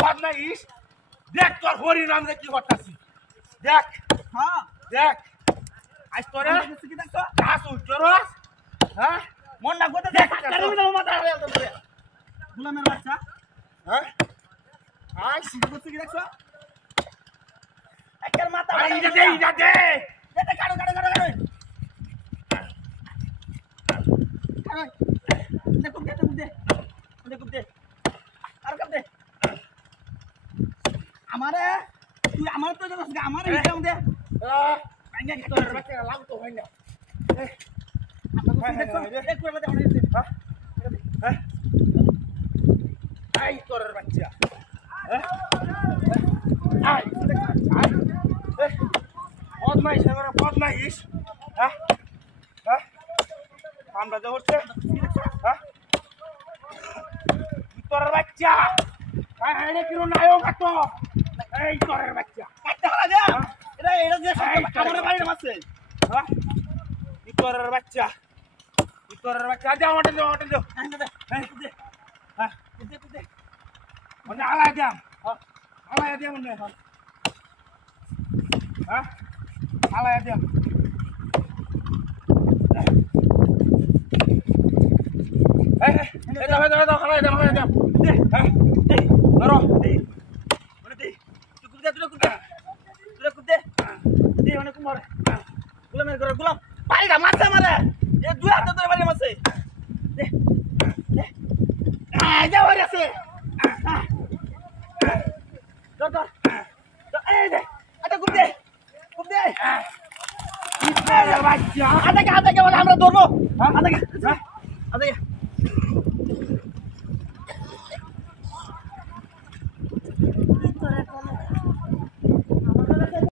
বদমাইশ দেখ তোর হরিনাম রে কি করতাছি দেখ হ্যাঁ দেখ আজ তোরে কি দেখছো হাস উঠছরস হ্যাঁ মন না গতে দেখ কারিমি দাও মাথা রে তোরে গুলামের বাচ্চা হ্যাঁ আজ কি দেখছো একের মাথা ইটা দে এটা কাটো দে আর কাট দে আমারে তুই আমার তো জানাস আমারে হিসাব দে কাইয়া কি তোর বাচ্চা লাগ তো হয় না এক করে দে হ্যাঁ আই তোর বাচ্চা আই বদমাইশ হ্যাঁ আমরা যে হচ্ছে হ্যাঁ তোর বাচ্চা আরে কিরো নায়ো কাটো এই তোর বাচ্চা কাটতে হলা দে এটা যে আমারে বাড়ির মাছে হ্যাঁ তোর বাচ্চা দে আমারে দে দে হ্যাঁ দে মানে আলাই দে আলাই দে মানে হ্যাঁ আলাই দে এটা হালাই দে দে হ্যাঁ ধরো মানে দে তুই কুদে দে মানে কুমার গুলামের ঘরে গুলাম পাইলা মারছে মারে এ দুই হাতে ধরে বাড়ি মারছে দে যা বাড়ি আছে ধর এই দে আটা কুদে বাচ্চা আটা কে বলে আমরা ধরবো আটা কে